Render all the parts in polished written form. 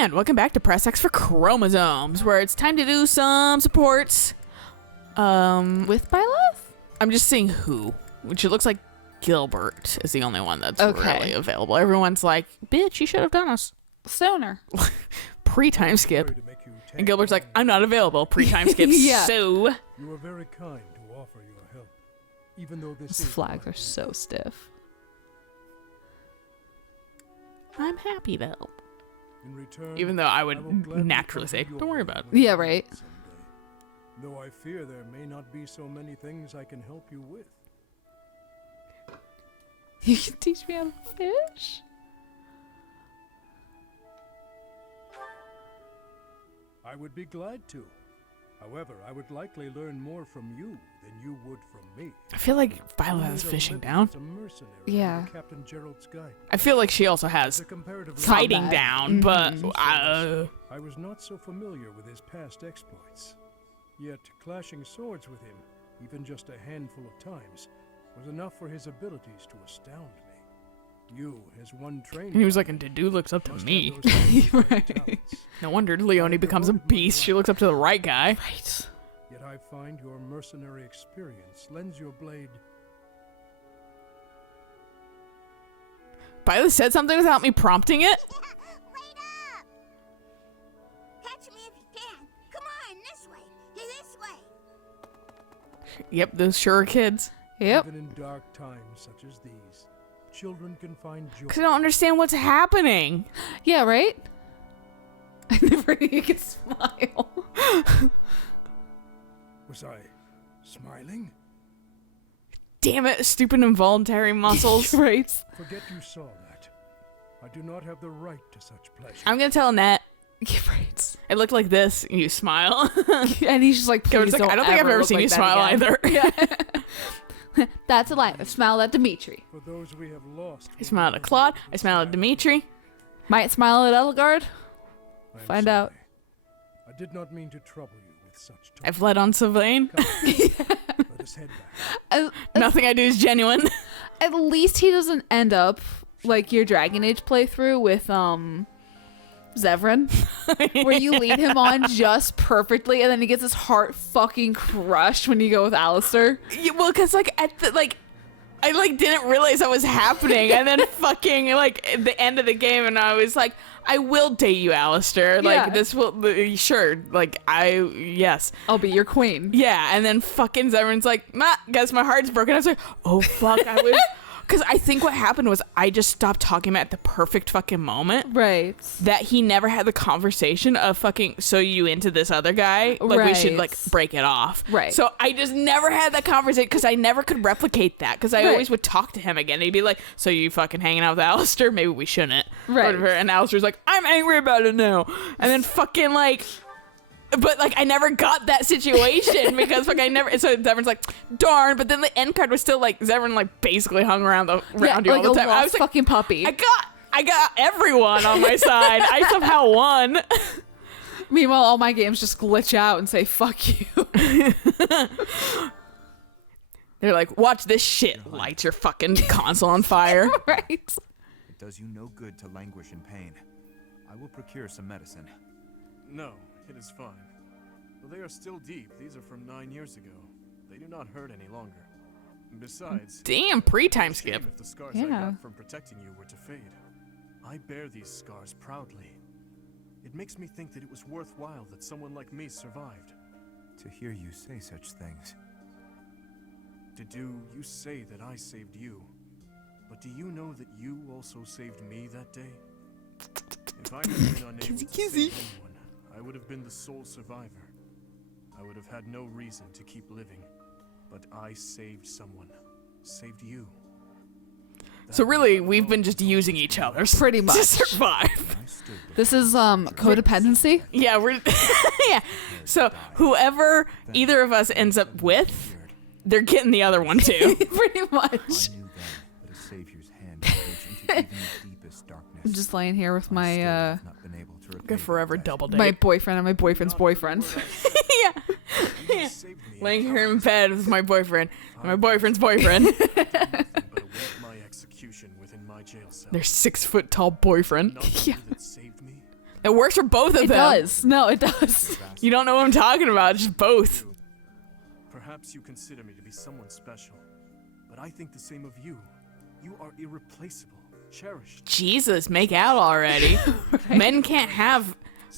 And welcome back to Press X for Chromosomes, where it's time to do some supports. With Byleth? I'm just seeing who, which it looks like Gilbert is the only one that's really available. Everyone's like, bitch, you should have done us Stoner. pre-time skip. And Gilbert's like, I'm not available pre-time skip, Yeah. so... You are very kind to offer your help, even though this These is flags are so stiff. I'm happy, though. in return. Even though I will would gladly naturally fulfill say, your don't worry will about it. with Yeah, you right. someday. Though I fear there may not be so many things I can help you with. You can teach me how to fish? I would be glad to. However, I would likely learn more from you than you would from me. I feel like Violet You has made a fishing living down. as a mercenary Yeah. under Captain Gerald's guidance. I feel like she also has As a comparatively fighting Combat. down, but... I was not so familiar with his past exploits. Yet clashing swords with him, even just a handful of times, was enough for his abilities to astound me. You, as one trained, and he was like, and Dedu looks up to must me. have those same great Right. talents. No wonder Leone becomes a beast. She looks up to the right guy. Right. Yet I find your mercenary experience lends your blade. Violet said something without me prompting it. Wait up! Catch me if you can. Come on, this way. This way. Yep, those sure are kids. Yep. Even in dark times such as these, children can find joy. Because I don't understand what's happening. Yeah, right? I never knew you could smile. Was I smiling? Damn it, stupid involuntary muscles. Right. Forget you saw that. I do not have the right to such pleasure. I'm going to tell Annette. Yeah, right. It looked like this. And you smile. And he's just like, please Like, don't I don't think I've ever look seen like you that smile again. either. That's a lie. I smiled at Dimitri. For those we have lost. I smiled at Claude. I smiled at Dimitri. Might smile at Elgard. I am Find sorry. out. I did not mean to trouble you with such talk. I've led on Sylvain. Let us head back. Nothing I do is genuine. At least he doesn't end up like your Dragon Age playthrough with Zevran, where you lead him on just perfectly, and then he gets his heart fucking crushed when you go with Alistair. Yeah, well, because I didn't realize that was happening, and then fucking at the end of the game, and I was like, I will date you, Alistair. Like Yeah. this will sure. Like yes. I'll be your queen. Yeah, and then fucking Zevran's like, guess my heart's broken. I was like, oh fuck, I was. Because I think what happened was I just stopped talking about at the perfect fucking moment. Right. That he never had the conversation of fucking, so you into this other guy? Like, we should, Right. break it off. Right. So I just never had that conversation because I never could replicate that because I Right. always would talk to him again. He'd be like, so you fucking hanging out with Alistair? Maybe we shouldn't. Right. Whatever. And Alistair's like, I'm angry about it now. And then fucking but I never got that situation because I never. So Zevran's like, darn. But then the end card was still Zevran basically hung around you Yeah, all like the a time. I lost was like, fucking puppy. I got everyone on my side. I somehow won. Meanwhile, all my games just glitch out and say "fuck you." They're like, watch this shit. Lights your fucking console on fire. Right. It does you no good to languish in pain. I will procure some medicine. No, it is fine. Though they are still deep, these are from 9 years ago. They do not hurt any longer. Besides, Damn, pre-time it's a shame skip. if the scars I Yeah. got from protecting you were to fade. I bear these scars proudly. It makes me think that it was worthwhile that someone like me survived. To hear you say such things. Dedu, you say that I saved you. But do you know that you also saved me that day? If I had been unable to save anyone, I would have been the sole survivor. I would have had no reason to keep living. But I saved someone. Saved you. So really, we've been just using each other Pretty much. to survive. I stood before This is codependency. Yeah, we're yeah. So whoever either of us ends up with, they're getting the other one too. Pretty I much. knew then that a savior's hand would reach into even the deepest darkness. I'm just laying here with I still my have not been able to repay Go that forever debt. double date. my boyfriend and my boyfriend's boyfriend. Yeah. You have saved me. Laying here in bed with my boyfriend and my boyfriend's boyfriend. But await my execution within my jail cell. Their 6 foot tall boyfriend. Not Yeah. you that saved me. It works for both of It them. does. No, it does. You don't know what I'm talking about. Just both. Perhaps you consider me to be someone special, but I think the same of you. You are irreplaceable, cherished. Jesus, make out already. Men can't have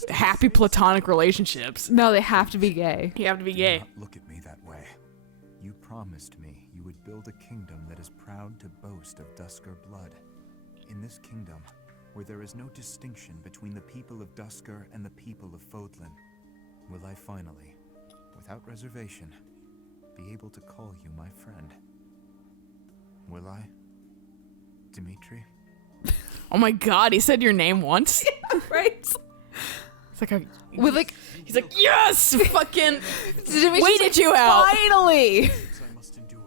happy platonic relationships. No, they have to be gay. You have to be Do gay. not look at me that way. You promised me you would build a kingdom that is proud to boast of Dusker blood. In this kingdom, where there is no distinction between the people of Dusker and the people of Fodlan, will I finally, without reservation, be able to call you my friend? Will I, Dimitri? Oh my god, he said your name once? Right? It's like a... With like, He's like, yes! Fucking Dimitri's waited like, you out. finally. Things I must endure.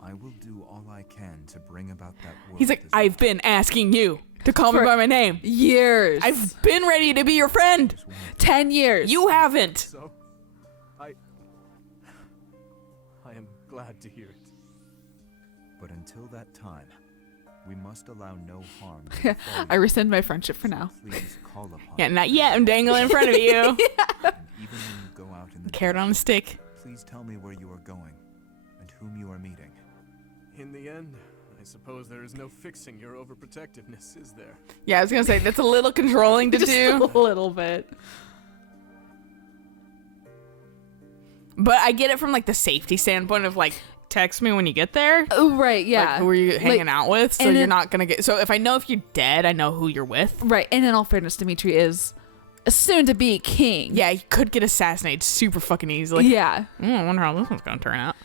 I will do all I can to bring about that world. He's like, as I've been asking you to call me For by my name. Years. I've been ready to be your friend. 10 years. You haven't. So, I am glad to hear it. But until that time, we must allow no harm to befall I you. rescind my friendship for now. Please call upon Yeah, me. not yet. I'm dangling in front of you. And even when you go out in the Carrot day, on a stick. please tell me where you are going and whom you are meeting. In the end, I suppose there is no fixing your overprotectiveness, is there? Yeah, I was gonna say that's a little controlling to Just do, a little bit. but I get it from like the safety standpoint of like text me when you get there. Oh, right, yeah. Like, who are you hanging Like, out with? So and you're then- not gonna get. So if I know if you're dead, I know who you're with. Right, and in all fairness, Dimitri is a soon-to-be king. Yeah, you could get assassinated super fucking easily. Yeah. I wonder how this one's gonna turn out.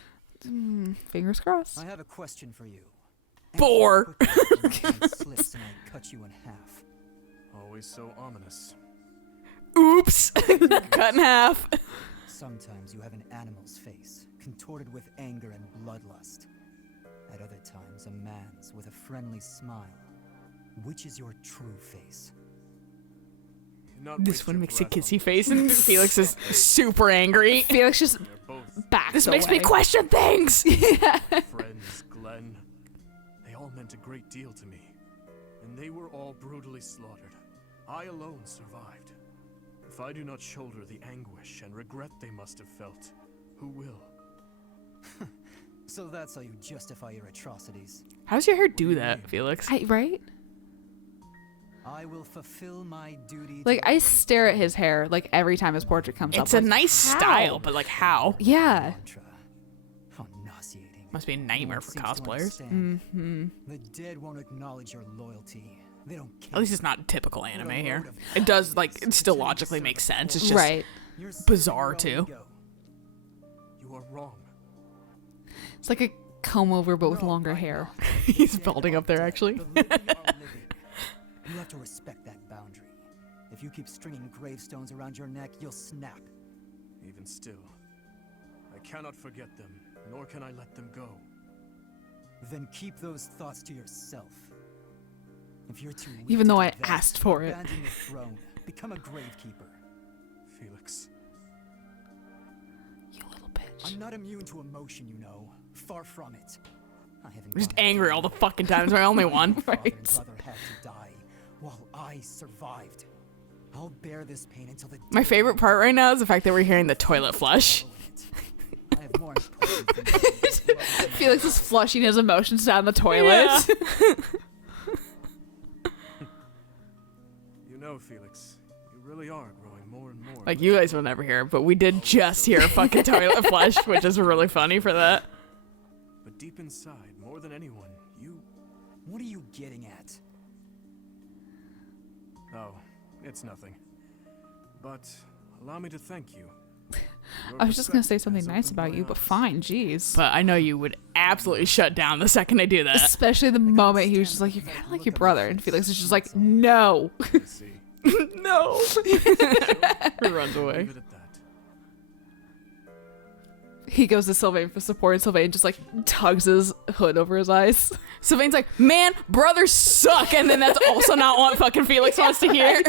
Fingers crossed. I have a question for you. Four. Slips and I cut you in half. Always so ominous. Oops. Cut in half. Sometimes you have an animal's face, contorted with anger and bloodlust. At other times, a man's with a friendly smile. Which is your true face? Not This waste one your makes a breath on kissy face, and Felix is super angry. Felix just They're both backs This makes me away. question things. friends, Glenn. They all meant a great deal to me. And they were all brutally slaughtered. I alone survived. If I do not shoulder the anguish and regret they must have felt, who will? So that's how you justify your atrocities. How does your hair do that, Felix? Right? I will fulfill my duty. Like, to I raise stare at the his hair, like, every time his portrait comes up. It's a like, nice how? style, but like how? Yeah. mantra. How nauseating. Must be a No nightmare one for seems to cosplayers. understand. Mm-hmm. The dead won't acknowledge your loyalty. They don't care. At least it's not typical anime here. It does, like, it still logically makes sense. It's just Right. You're serving bizarre, your own too. ego. You are wrong. It's like a comb over, but with No, longer I'm hair. not. He's Dead balding are up there, dead. actually. The living are living. You have to respect that boundary. If you keep stringing gravestones around your neck, you'll snap. Even still, I cannot forget them, nor can I let them go. Then keep those thoughts to yourself. If you're too weak Even to though do I that, asked for it. abandon your throne. Become a gravekeeper. Felix, You little bitch. I'm not immune to emotion, you know. Far from it. I haven't I'm just gone angry through all the it. fucking time. It's my only one. My father and Right. brother had to die, while I survived. I'll bear this pain until the My day favorite part right now is the fact that we're hearing the toilet flush. I have more important things to do. Felix is flushing his emotions down the toilet. you know, Felix, you really are growing more and more. Like, you guys will never hear it, but we did just hear a fucking toilet flush, which is really funny for that. But deep inside, more than anyone, you... What are you getting at? Oh, it's nothing. But allow me to thank you. Your I was just gonna say perspective something has nice opened about my you, but eyes. fine, jeez. But I know you would absolutely shut down the second I do that. Especially the moment he was just like, "You're kind of like your brother," and Felix is just like, "No." I see. No. He runs away. Leave it at that. He goes to Sylvain for support, and Sylvain just like tugs his hood over his eyes. Sylvain's like, man, brothers suck, and then that's also not what fucking Felix wants to hear.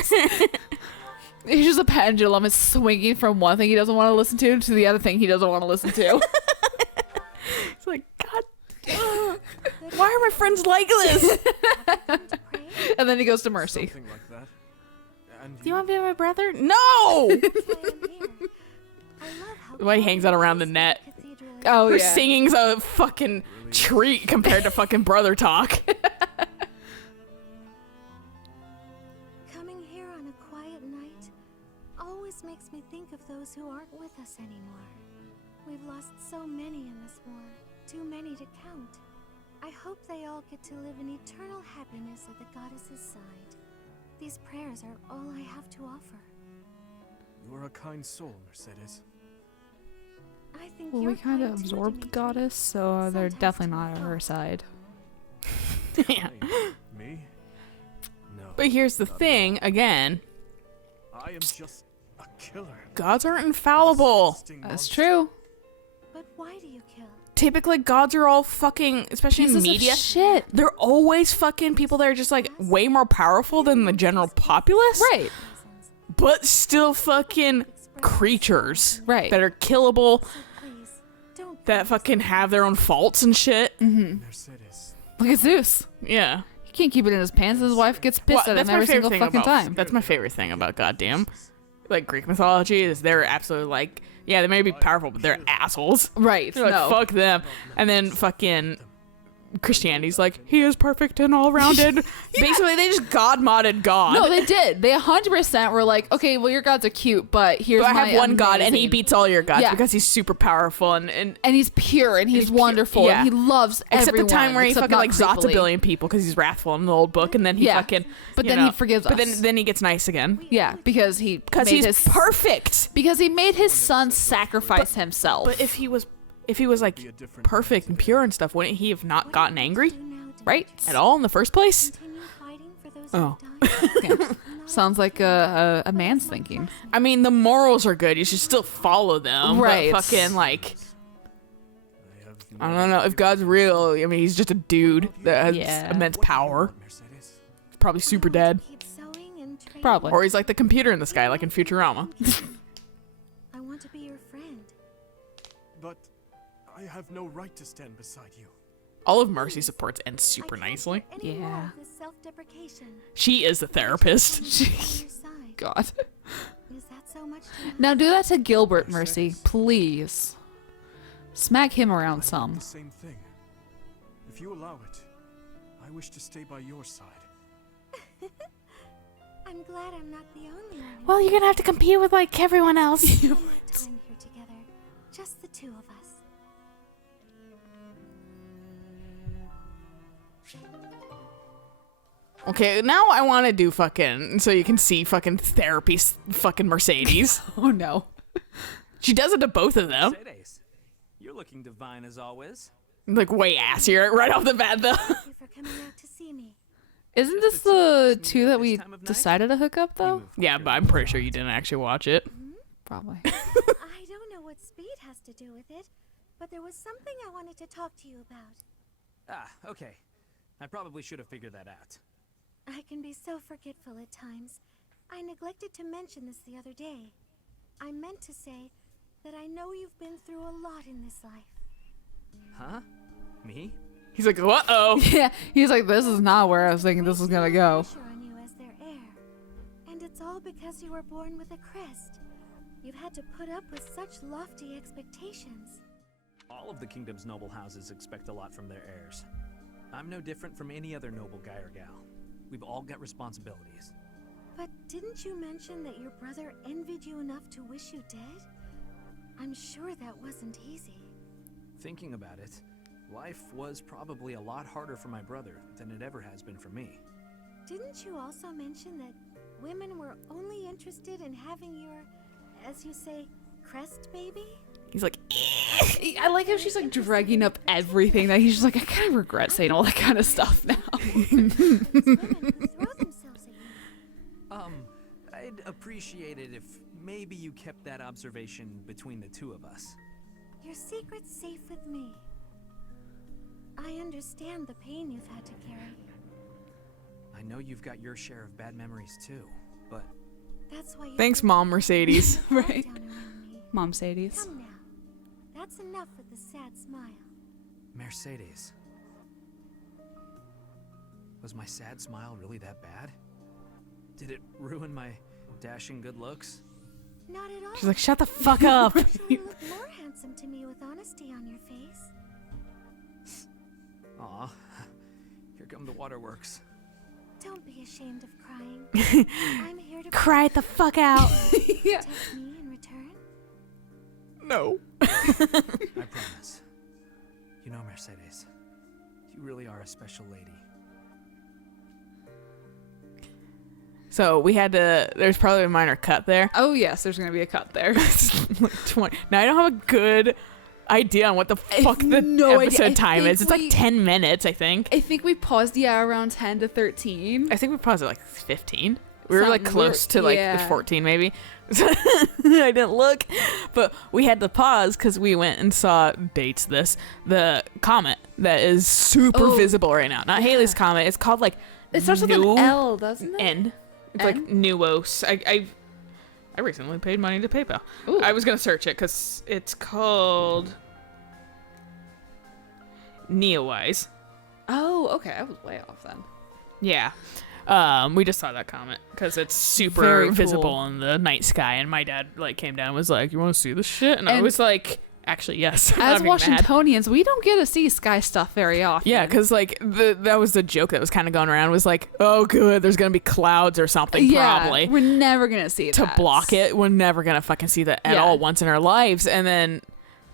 He's just a pendulum. It's swinging from one thing he doesn't want to listen to the other thing he doesn't want to listen to. It's like, God, why are my friends like this? And then he goes to Mercy. Something like that. And Do you want to be my brother? No! That's why I'm here. I love how The way he hangs out calm around the this net. cathedral is. Oh Her yeah. singing's a fucking treat compared to fucking brother talk. Coming here on a quiet night always makes me think of those who aren't with us anymore. We've lost so many in this war, too many to count. I hope they all get to live in eternal happiness at the goddess's side. These prayers are all I have to offer. You are a kind soul, Mercedes. I think Well, you're we kind of kind too, absorbed the Dimitri. goddess, so they're Sometimes definitely to a not at her fault. side. Yeah. Me? No. But here's the thing, again, I am just a killer. gods aren't infallible. Disgusting That's monster. true. But why do you kill? Typically, gods are all fucking, especially Pieces in of media, shit. they're always fucking people that are just like way more powerful than the general populace. Right. Reasons. But still fucking Express creatures. Right. That are killable, So please, don't that fucking have their own faults and shit. Mercedes. Look at Zeus. Yeah. He can't keep it in his pants. His wife gets pissed at him every single fucking time. That's my favorite thing about goddamn. Like Greek mythology is they're absolutely like, yeah, they may be powerful, but they're assholes. Right. They're like, No. fuck them. And then fucking Christianity's like, he is perfect and all rounded. Basically, they just god modded God. No, they did. They 100% were like, okay, well, your gods are cute, but here's But I my have one god and he amazing- beats all your gods Yeah. because he's super powerful and And he's pure and he's he's pure, wonderful yeah. and he loves except everyone. the time where he except fucking not like zots a creepily. billion people because he's wrathful in the old book and then he Yeah. fucking But you then know, he forgives but us. then he gets nice again Yeah, because he because made he's his perfect. because he made his son sacrifice himself. But if he was like perfect and pure and stuff, wouldn't he have not gotten angry Right? at all in the first place? Continue fighting for those Oh. who died? Sounds like a man's thinking. I mean, the morals are good. You should still follow them. Right. But fucking like, I have I don't know if God's real. I mean, he's just a dude that has Yeah. immense power. Mercedes. He's probably super dead, Keep sewing and training. Probably. or he's like the computer in the sky, like in Futurama. I want to be your friend. But I have no right to stand beside you. All of Mercy supports ends super I can't nicely. bear any more Yeah. of this self-deprecation. She is the therapist. On your side. God. Is that so much to ask? Now do that to Gilbert, Mercy, please. Smack him around I some. want the same thing. If you allow it, I wish to stay by your side. I'm glad I'm not the only one. Well, you're gonna have to compete with like everyone else. Spend more time here together, just the two of us. Okay, now I want to do fucking so you can see fucking therapy, fucking Mercedes. Oh no. She does it to both of them. Mercedes, you're looking divine as always. Like way assier right off the bat though. Thank you for coming out to see me. Isn't this the two that we decided to hook up though? Yeah, but I'm pretty sure you didn't actually watch it. Probably. I don't know what speed has to do with it, but there was something I wanted to talk to you about. Ah, okay. I probably should have figured that out. I can be so forgetful at times. I neglected to mention this the other day. I meant to say that I know you've been through a lot in this life. Huh? Me? He's like, uh-oh. Yeah, he's like, this is not where I was thinking this was gonna go. Pressure on you as their heir. And it's all because you were born with a crest. You've had to put up with such lofty expectations. All of the kingdom's noble houses expect a lot from their heirs. I'm no different from any other noble guy or gal. We've all got responsibilities. But didn't you mention that your brother envied you enough to wish you dead? I'm sure that wasn't easy. Thinking about it, life was probably a lot harder for my brother than it ever has been for me. Didn't you also mention that women were only interested in having your, as you say, crest baby? He's like, I like how she's like dragging up everything that he's just like, I kind of regret saying all that kind of stuff now. Women who throw themselves at you. I'd appreciate it if maybe you kept that observation between the two of us. Your secret's safe with me. I understand the pain you've had to carry. I know you've got your share of bad memories too, but That's why you thanks, put Mom Mercedes. your Right. down around me. Mom Sadie's. Come now. That's enough with the sad smile. Mercedes. Was my sad smile really that bad? Did it ruin my dashing good looks? Not at all. She's like, shut the fuck up. You actually look more handsome to me with honesty on your face. Aw, here come the waterworks. Don't be ashamed of crying. I'm here to Cry it the fuck out. Yeah. protect me in return. No. I promise. You know, Mercedes, you really are a special lady. So we had to, there's probably a minor cut there. Oh yes, there's gonna be a cut there. Like 20. Now I don't have a good idea on what the fuck the no idea. episode I time think is. It's like we- 10 minutes, I think. I think we paused around 10 to 13. I think we paused at like 15. We were like Something. close to like Yeah. 14 maybe. I didn't look, but we had to pause because we went and saw the comet that is super Oh, visible right now. Not Halley's Comet. It's called like It starts with an L, doesn't it? N. It's N? like Neowise. I recently paid money to PayPal. Ooh. I was gonna search it because it's called Neowise. Oh, okay. I was way off then. Yeah. We just saw that comet because it's super Very cool. visible in the night sky, and my dad like came down and was like, "You want to see this shit?" And I And was like, "Actually, yes." I'm As not being mad. Washingtonians, we don't get to see sky stuff very often. Yeah, because like that was the joke that was kind of going around was like, "Oh, good, there's gonna be clouds or something probably we're never gonna see to that. block it. We're never gonna fucking see that at Yeah. all once in our lives." And then,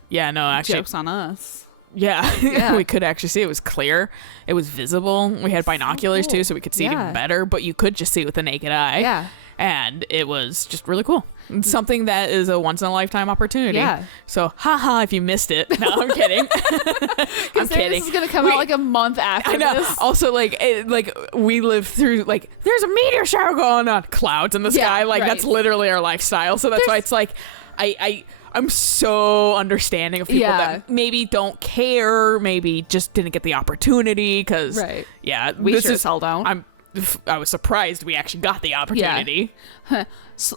yeah, no, actually, Jokes on us. yeah, Yeah. we could actually see it was clear. It was visible. We had binoculars cool. too, so we could see it Yeah. even better. But you could just see it with the naked eye. Yeah. And it was just really cool. It's something that is a once in a lifetime opportunity. Yeah. So, haha, if you missed it. No, I'm kidding. I'm kidding. This is gonna come out like a month after I know. this. Also, like, we live through like there's a meteor shower going on, clouds in the Yeah, sky. Like right. that's literally our lifestyle. So that's why it's like, I'm so understanding of people Yeah. that maybe don't care, maybe just didn't get the opportunity because, Right. yeah, We this sure is as hell don't. I was surprised we actually got the opportunity.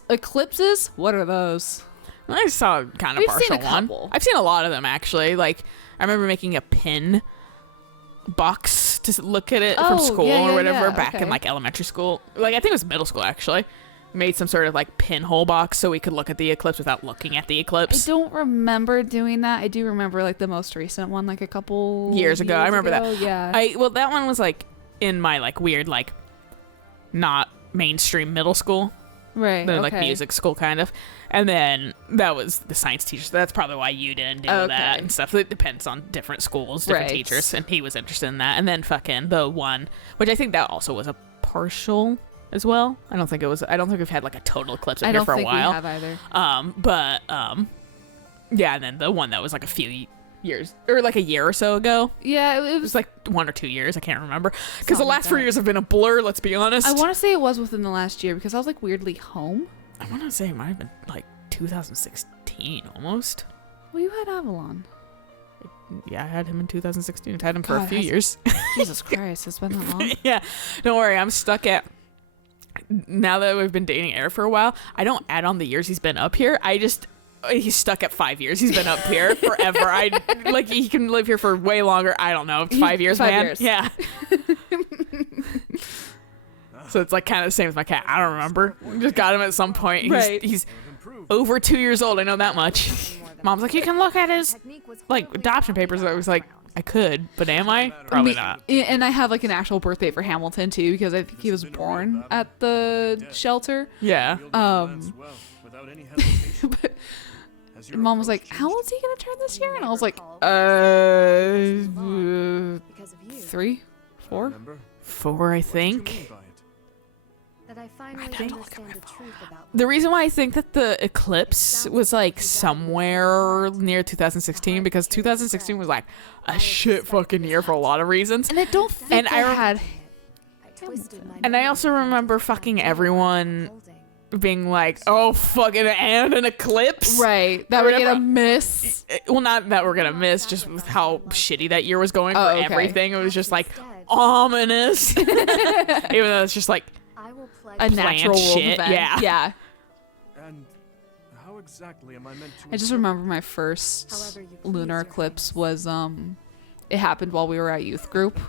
Eclipses? What are those? I saw kind of We've partial seen a one. couple. I've seen a lot of them actually. Like I remember making a pin box to look at it from Oh, school yeah, or yeah, whatever yeah, back in okay. like elementary school. Like I think it was middle school actually. Made some sort of like pinhole box so we could look at the eclipse without looking at the I eclipse. don't remember doing that. I do remember like the most recent one, like a couple Years ago. I remember that. Yeah. Well, that one was like in my like weird like not mainstream middle school. right. They're like okay. music school kind of. And then that was the science teacher. So that's probably why you didn't do Okay. that and stuff. It depends on different schools, different Right. teachers. And he was interested in that. And then fucking the one, which I think that also was a partial as well. I don't think we've had like a total eclipse up I here don't for a think while. we have either. Yeah, and then the one that was like a few years or like a year or so ago. Yeah, it It was was. like 1 or 2 years. I can't remember because the Something like last 4 that. years have been a blur. Let's be honest. I want to say it was within the last year because I was like weirdly home. I want to say it might have been like 2016 almost. Well, you had Avalon. Yeah, I had him in 2016. I've had him for a God, few has- years. Jesus Christ, it's been that long. Yeah, don't worry. I'm stuck at. Now that we've been dating Air for a while, I don't add on the years he's been up here. He's stuck at 5 years. He's been up here forever. He can live here for way longer. I don't know. 5 years, 5 man. years. Yeah. So it's like kind of the same as my cat. I don't remember. Just got him at some point. He's over 2 years old. I know that much. Mom's like, you can look at his like adoption papers. I was like, I could, but am I? Probably not. And I have like an actual birthday for Hamilton too because I think he was born at the shelter. Yeah. But Mom was like, "How old's he gonna turn this year?" And I was like, Because of you. 3, 4. 4, I think. That I finally have to look at understand the truth about The reason why I think that the eclipse was like somewhere near 2016 because 2016 was like a shit fucking year for a lot of reasons. And I don't think And I had. I twisted my And I also remember fucking everyone being like, "Oh, fucking and an eclipse." Right, that I we're gonna remember- miss. Well, not that we're gonna miss, just with how shitty that year was going Oh, for okay. everything. It was just like ominous. Even though it's just like I will pledge A planned natural world shit, event. yeah. Yeah. And how exactly am I meant to? I just remember my first However you please, lunar Your eclipse Highness. was it happened while we were at youth group,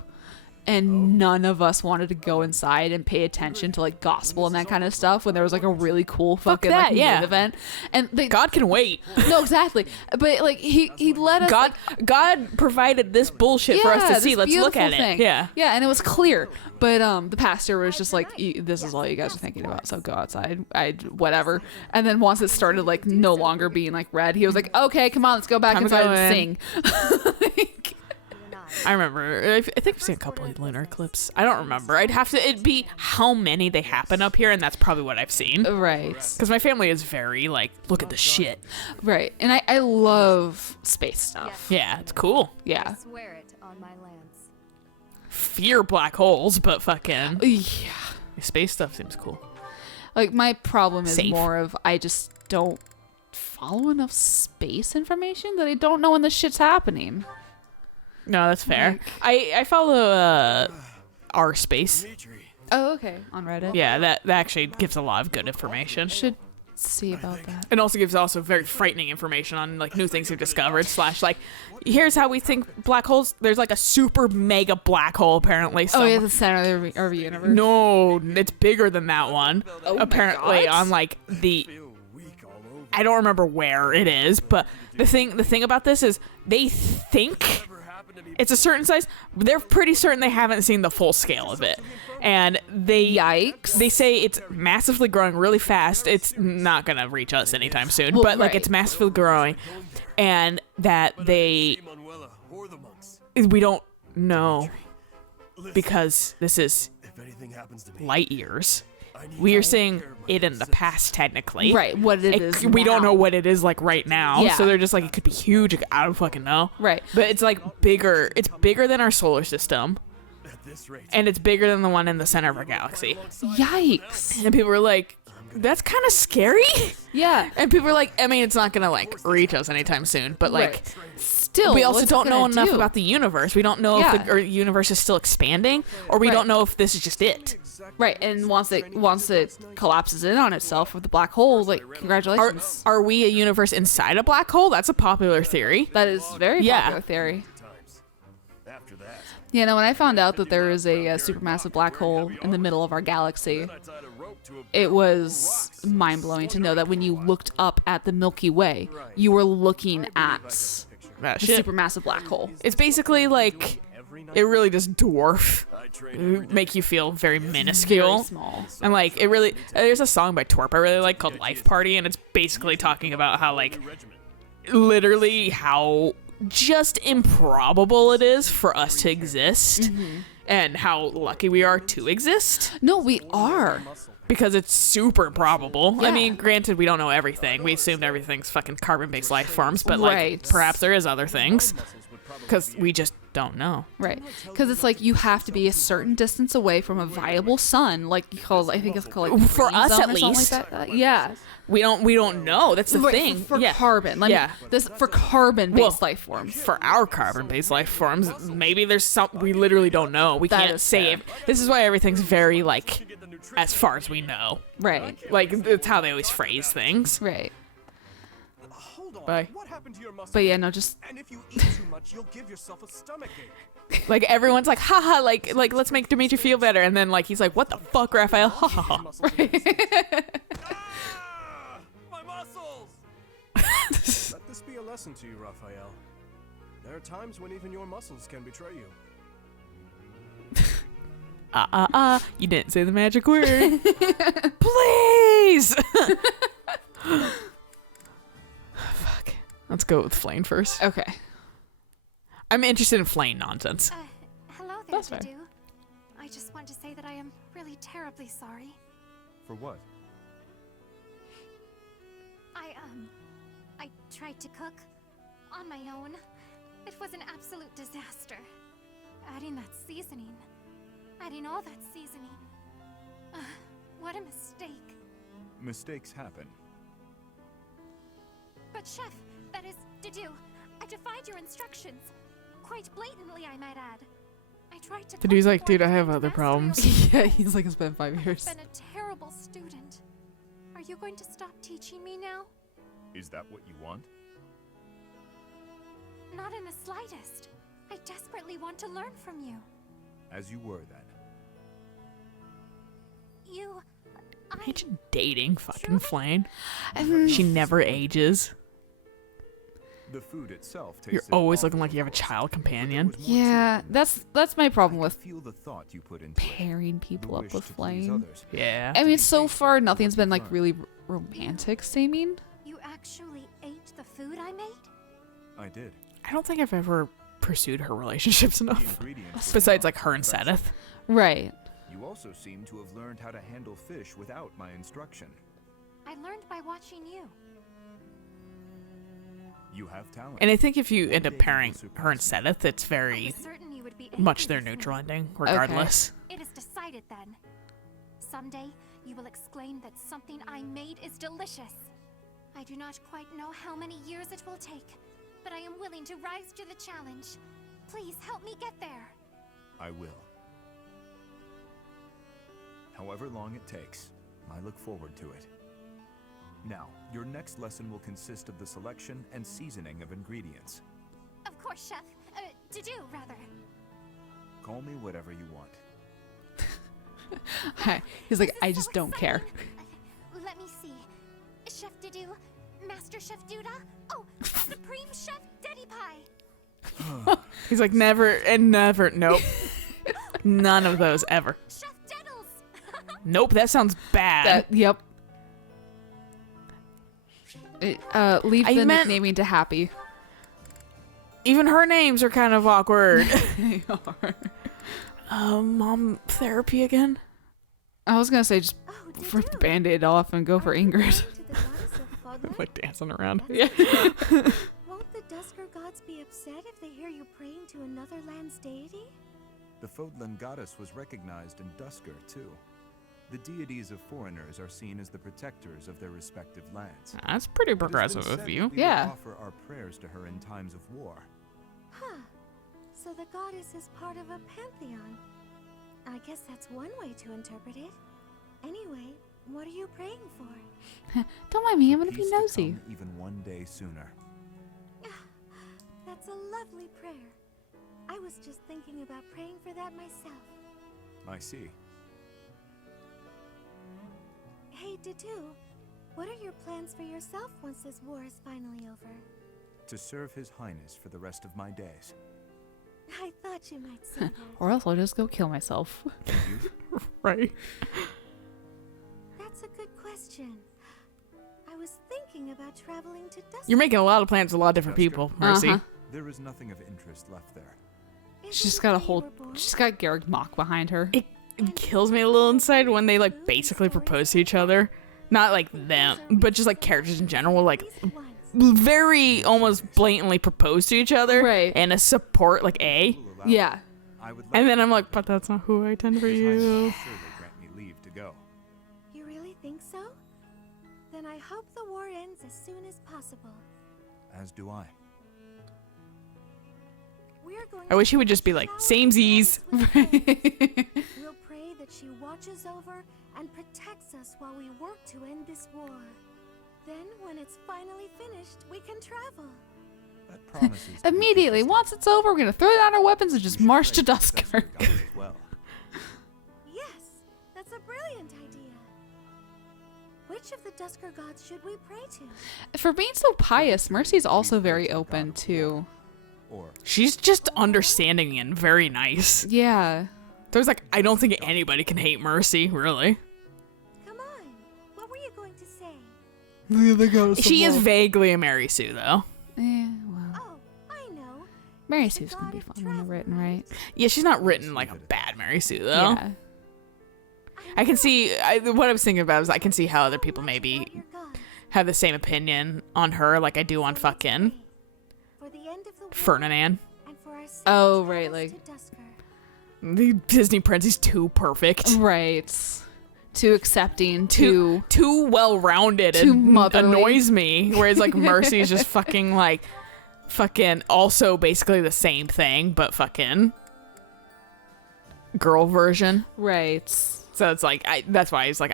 and none of us wanted to go inside and pay attention to like gospel and that kind of stuff when there was like a really cool fucking that, like yeah. main event. And they, God can wait. no, exactly. But like he let us God provided this bullshit for us to this see. Let's look at beautiful it. thing. Yeah. Yeah, and it was clear. But the pastor was just like, this is all you guys are thinking about, so go outside. Whatever. And then once it started like no longer being like red, he was like, okay, come on, let's go back Time to inside go and in. sing. I remember. I think I've seen a couple of lunar eclipses. I don't remember. It'd be how many they happen up here, and that's probably what I've seen. Right. Because my family is very like, look at the shit. Right. And I love space stuff. Yeah, it's cool. Yeah. Swear it on my lance. Fear black holes, but fucking Yeah. space stuff seems cool. Like my problem is Safe. more of I just don't follow enough space information that I don't know when this shit's happening. No, that's fair. I follow R Space. Oh, okay. On Reddit. Yeah, that actually gives a lot of good information. Should see about that. It also gives very frightening information on like new things we've discovered. / like, here's how we think black holes. There's like a super mega black hole apparently. Oh, yeah, the center of the universe. No, it's bigger than that one. Oh my Apparently God. on like the. I don't remember where it is, but the thing about this is they think it's a certain size. They're pretty certain they haven't seen the full scale of it, and Yikes. they say it's massively growing really fast. It's not gonna reach us anytime soon, Well, but like right. it's massively growing, and that we don't know because this is light years. We are seeing it in the past, technically. Right, what it is We don't now. know what it is like right now. Yeah. So they're just like, it could be huge. I don't fucking know. Right. But it's like bigger. It's bigger than our solar system. And it's bigger than the one in the center of our galaxy. Yikes. And people were like, that's kind of scary. Yeah. And people were like, I mean, it's not going to like reach us anytime soon. But like, Right. Still, we also what's it don't know gonna enough do? about the universe. We don't know Yeah. if the universe is still expanding, or we Right. don't know if this is just it. Right, and once it collapses in on itself with the black hole, like congratulations. Are we a universe inside a black hole? That's a popular theory. That is very Yeah. popular theory. Yeah, no, when I found out that there is a supermassive black hole in the middle of our galaxy, it was mind-blowing to know that when you looked up at the Milky Way, you were looking at That the shit. supermassive black hole. It's basically like it really does dwarf, make you feel very minuscule. Very small. And like it really, there's a song by Twerp I really like called Life Party, and it's basically talking about how like literally how just improbable it is for us to exist, and how lucky we are to exist No, we are. because it's super probable. I Yeah. mean, granted, we don't know everything. We assumed everything's fucking carbon-based life forms, but like Right. perhaps there is other things because we just don't know. Right, because it's like you have to be a certain distance away from a viable sun, like I think it's called like For green us, zone at or something least. Like that. Yeah, We don't know. That's the Right, thing. for yeah. carbon. Yeah. This for carbon-based Well, life forms. For our carbon-based life forms, maybe there's some we literally don't know. We That can't is say fair. it. This is why everything's very like as far as we know. Right, Like it's how they always phrase things. right. Bye. But yeah, no, just And if you eat too much, you'll give yourself a stomachache. Like everyone's like, haha, like let's make Dimitri feel better, and then like he's like, what the fuck, Raphael? Ha ha ha. My muscles! Let this be a lesson to you, Raphael. There are times when even your muscles can betray you. You didn't say the magic word. Please. Fuck. Let's go with Flame first. okay. I'm interested in Flame nonsense. Hello there, That's fair. Dedu. I just want to say that I am really terribly sorry. For what? I tried to cook on my own. It was an absolute disaster. Adding that seasoning. Adding all that seasoning. What a mistake. Mistakes happen. But Chef, that is, Dedu, I defied your instructions. Quite blatantly, I might add. I tried to Dedu's cook like, before dude, I have becoming other master problems. Yeah, he's like, it's been 5 I've years. been a terrible student. Are you going to stop teaching me now? Is that what you want? Not in the slightest. I desperately want to learn from you. As you were then. You... Imagine dating fucking Flame. Mm. She never ages. The food itself tasted You're always awful, looking like you have a of course, child but there companion. was more to Yeah, it than that's my problem I with could feel the thought you put into it. pairing The people up wish with to please Flame. others. Yeah. I mean, be so faithful far to nothing's what been you've like learned. really romantic seeming. You actually ate the food I made? I did. I don't think I've ever pursued her relationships The enough. ingredients were Besides found like her and perfection. Sedith. Right. You also seem to have learned how to handle fish without my instruction. I learned by watching you. You have talent. And I think if you One end day up you pairing will her and surpass me. Sedith, it's I very was certain you would be much angry their with me. neutral ending, regardless. It is decided then. Someday, you will exclaim that something I made is delicious. I do not quite know how many years it will take, but I am willing to rise to the challenge. Please help me get there. I will. However long it takes, I look forward to it. Now, your next lesson will consist of the selection and seasoning of ingredients. Of course, Chef. To do, rather. Call me whatever you want. He's like, This is I so just don't care. exciting. Let me see. Chef Didu, Master Chef Duda, oh, Supreme Chef Deddy Pie. He's like, never and never. Nope. None of those ever. Chef Deddles. Nope, that sounds bad. Yep. Leave I the meant- nicknaming to Happy. Even her names are kind of awkward. They are. Mom therapy again? I was gonna say just Oh, rip the Didu. band-aid off and go for Are you Ingrid. going to the goddess of Fogland? Like dancing around. Yeah. Won't the Dusker gods be upset if they hear you praying to another land's deity? The Fodlan goddess was recognized in Dusker, too. The deities of foreigners are seen as the protectors of their respective lands. That's pretty It has been progressive said of you. that we Yeah. would offer our prayers to her in times of war. Huh. So the goddess is part of a pantheon. I guess that's one way to interpret it. Anyway, what are you praying for? Don't mind me, I'm For gonna be peace to nosy. come even one day sooner. That's a lovely prayer. I was just thinking about praying for that myself. I see. Hey, Didu, what are your plans for yourself once this war is finally over? To serve His Highness for the rest of my days. I thought you might say that. Or else I'll just go kill myself. And you? Right. That's a good question. I was thinking about traveling to Dusk. You're making a lot of plans with a lot of different Dusker. people, Mercy. Uh-huh. There is nothing of interest left there. She's got a whole. She's got Garrick Mock behind her. It kills me a little inside when they like basically propose to each other. Not like them, but just like characters in general, like very almost blatantly propose to each other. Right. And a support like A. Will allow Yeah. it. I would And then I'm like, but that's not who I tend for His Highness you. will surely grant me leave to go. You really think so? Then I hope the war ends as soon as possible. As do I. We're going I wish he would just be like, samesies. We'll pray that she watches over and protects us while we work to end this war. Then, when it's finally finished, we can travel. That promises to be Immediately, consistent. once it's over, we're gonna throw down our weapons and just We should march to pray the Dusker. Dusker gods as well. Yes, that's a brilliant idea. Which of the Dusker gods should we pray to? For being so pious, Mercy's also We pray very to the god open of to. war. Or She's just understanding and very nice. Yeah. There's like, I don't think anybody can hate Mercy, really. Come on, what were you going to say? She is vaguely a Mary Sue, though. Well. Oh, I know. Mary She's Sue's gonna be god of fun when they're travel, written right. Yeah, she's not written like a bad Mary Sue, though. Yeah. I can see, what I was thinking about is I can see how other people So much about maybe your gods. have the same opinion on her like I do on fucking For the end of the war, Ferdinand. and for our safe Oh, right, travels like- to Dusker. The Disney prince is too perfect. Right. Too accepting, too. Too well-rounded Too and motherly. annoys me. Whereas like Mercy is just fucking also basically the same thing, but fucking girl version. Right. So it's like, that's why it's like,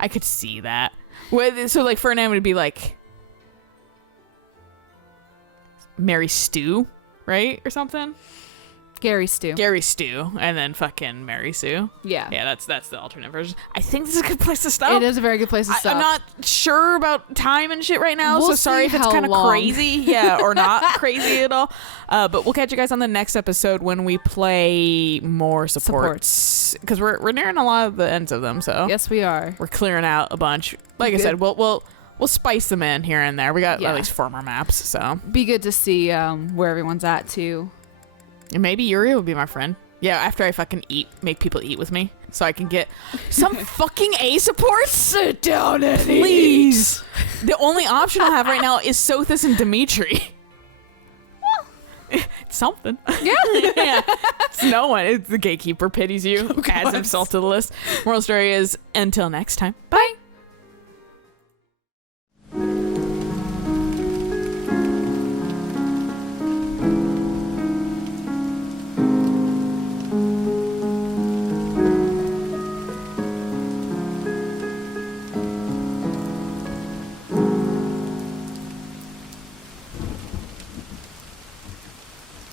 I could see that. So like Ferdinand would be like Mary Stu, right? Or something. Gary Stu. Gary Stu, and then fucking Mary Sue. Yeah. Yeah, that's the alternate version. I think this is a good place to stop. It is a very good place to stop. I'm not sure about time and shit right now, We'll so sorry see if it's how kind of long. crazy. Yeah, or not crazy at all. But we'll catch you guys on the next episode when we play more supports. Because we're nearing a lot of the ends of them, so Yes, we are. we're clearing out a bunch. Like I Good. said, we'll spice them in here and there. We got Yeah. at least 4 more maps, so. Be good to see where everyone's at, too. And maybe Yuri will be my friend. Yeah, after I fucking make people eat with me, so I can get some fucking A support. Sit down and please. The only option I have right now is Sothis and Dimitri. It's something. Yeah. Yeah. It's no one. It's the gatekeeper pities you, adds himself to the list. Moral story is, until next time. Bye.